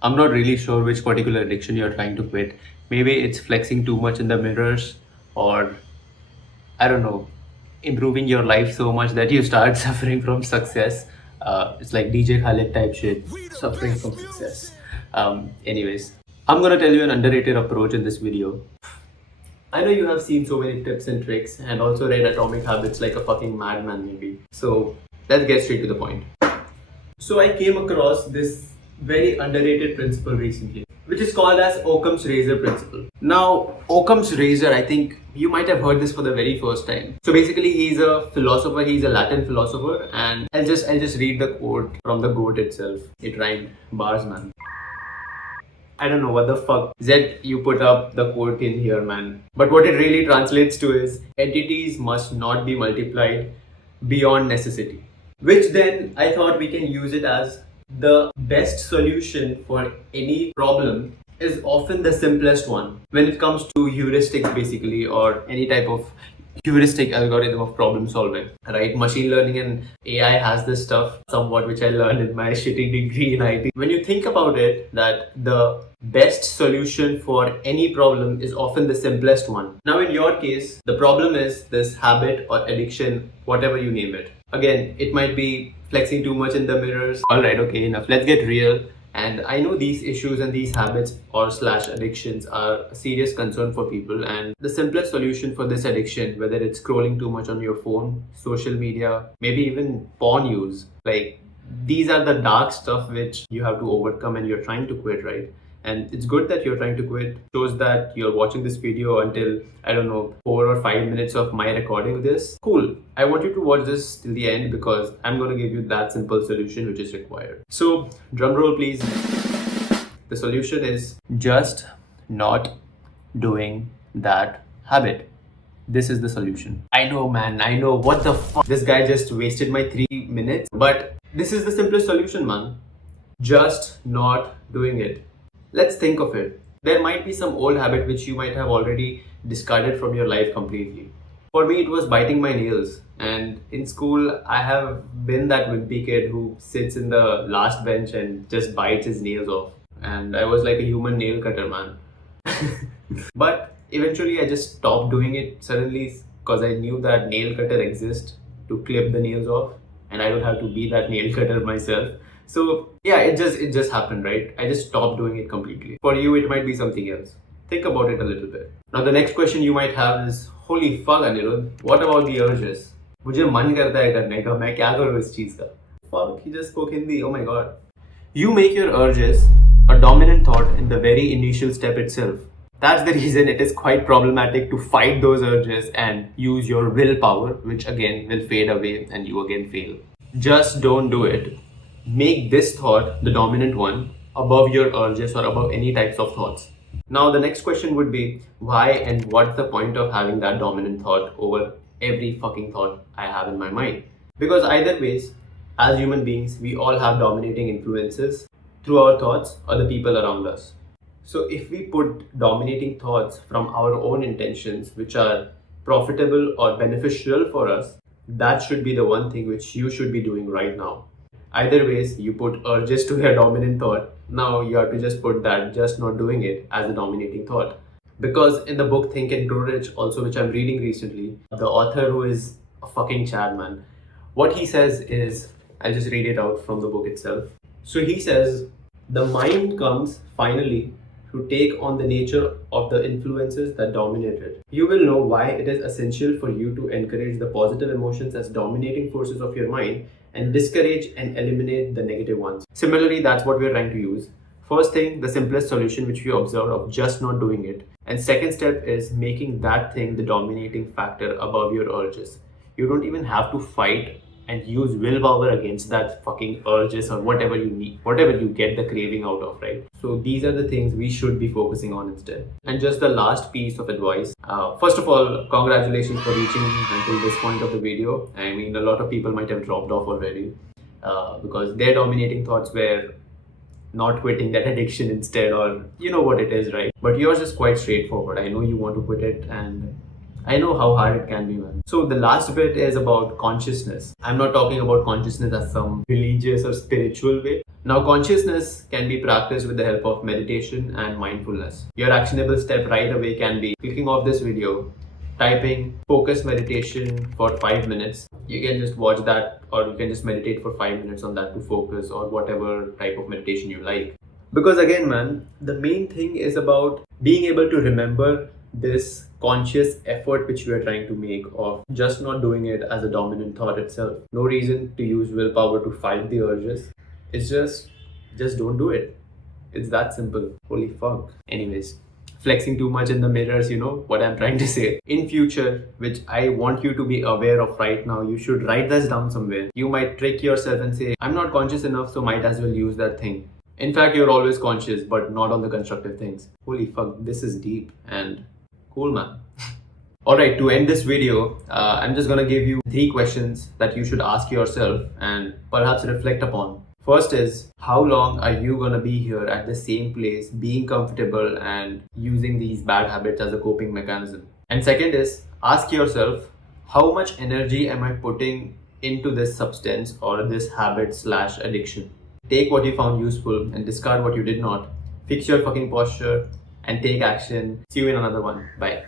I'm not really sure which particular addiction you're trying to quit. Maybe it's flexing too much in the mirrors, or I don't know, improving your life so much that you start suffering from success. It's like DJ Khaled type shit, suffering from success. Anyways, I'm gonna tell you an underrated approach in this video. I know you have seen so many tips and tricks and also read Atomic Habits like a fucking madman, maybe. So let's get straight to the point. So I came across this very underrated principle recently, which is called as Occam's razor principle. Now, Occam's razor, I think you might have heard this for the very first time. So basically, he's a philosopher. He's a Latin philosopher, and I'll just read the quote from the goat itself. It rhymed, bars, man. I don't know what the fuck Z you put up the quote in here, man. But what it really translates to is entities must not be multiplied beyond necessity. Which then I thought we can use it as the best solution for any problem is often the simplest one when it comes to heuristics basically, or any type of heuristic algorithm of problem solving, right? Machine learning and AI has this stuff somewhat, which I learned in my shitty degree in IT. When you think about it, that the best solution for any problem is often the simplest one. Now in your case, the problem is this habit or addiction, whatever you name it. Again, it might be flexing too much in the mirrors. All right, okay, enough. Let's get real. And I know these issues and these habits or slash addictions are a serious concern for people. And the simplest solution for this addiction, whether it's scrolling too much on your phone, social media, maybe even porn use, like these are the dark stuff which you have to overcome and you're trying to quit, right? And it's good that you're trying to quit. Shows that you're watching this video until, I don't know, 4 or 5 minutes of my recording this. Cool. I want you to watch this till the end because I'm going to give you that simple solution which is required. So, drum roll please. The solution is just not doing that habit. This is the solution. I know, man. I know. What the fuck? This guy just wasted my 3 minutes. But this is the simplest solution, man. Just not doing it. Let's think of it. There might be some old habit which you might have already discarded from your life completely. For me, it was biting my nails. And in school, I have been that wimpy kid who sits in the last bench and just bites his nails off. And I was like a human nail cutter, man. But eventually, I just stopped doing it suddenly because I knew that nail cutter exists to clip the nails off, and I don't have to be that nail cutter myself. So yeah, it just happened, right? I just stopped doing it completely. For you, it might be something else. Think about it a little bit. Now the next question you might have is, holy fuck Anirudh, what about the urges? मुझे मन करता है करने का, मैं क्या करूँ इस चीज का? Fuck, he just spoke Hindi. Oh my god. You make your urges a dominant thought in the very initial step itself. That's the reason it is quite problematic to fight those urges and use your willpower, which again will fade away and you again fail. Just don't do it. Make this thought the dominant one above your urges or above any types of thoughts. Now, the next question would be why and what's the point of having that dominant thought over every fucking thought I have in my mind? Because either ways, as human beings, we all have dominating influences through our thoughts or the people around us. So, if we put dominating thoughts from our own intentions, which are profitable or beneficial for us, that should be the one thing which you should be doing right now. Either ways, you put urges to your dominant thought. Now you have to just put that just not doing it as a dominating thought. Because in the book Think and Grow Rich, also which I'm reading recently, the author, who is a fucking Chad man, what he says is, I'll just read it out from the book itself. So he says, the mind comes finally to take on the nature of the influences that dominate it. You will know why it is essential for you to encourage the positive emotions as dominating forces of your mind and discourage and eliminate the negative ones. Similarly, that's what we're trying to use. First thing, the simplest solution which we observed of just not doing it. And second step is making that thing the dominating factor above your urges. You don't even have to fight and use willpower against that fucking urges or whatever you need, whatever you get the craving out of, right? So these are the things we should be focusing on instead. And just the last piece of advice. First of all, congratulations for reaching until this point of the video. I mean, a lot of people might have dropped off already because their dominating thoughts were not quitting that addiction instead, or you know what it is, right? But yours is quite straightforward. I know you want to quit it, and I know how hard it can be, man. So the last bit is about consciousness. I'm not talking about consciousness as some religious or spiritual way. Now, consciousness can be practiced with the help of meditation and mindfulness. Your actionable step right away can be clicking off this video, typing focus meditation for 5 minutes. You can just watch that, or you can just meditate for 5 minutes on that to focus, or whatever type of meditation you like. Because again, man, the main thing is about being able to remember this conscious effort which you are trying to make, of just not doing it as a dominant thought itself. No reason to use willpower to fight the urges. It's just don't do it. It's that simple. Holy fuck. Anyways, flexing too much in the mirrors, you know what I'm trying to say. In future, which I want you to be aware of right now, you should write this down somewhere. You might trick yourself and say, I'm not conscious enough, so might as well use that thing. In fact, you're always conscious, but not on the constructive things. Holy fuck, this is deep and cool, man. Alright, to end this video, I'm just gonna give you 3 questions that you should ask yourself and perhaps reflect upon. First is, how long are you gonna be here at the same place, being comfortable and using these bad habits as a coping mechanism? And second is, ask yourself, how much energy am I putting into this substance or this habit/addiction? Take what you found useful and discard what you did not. Fix your fucking posture and take action. See you in another one. Bye.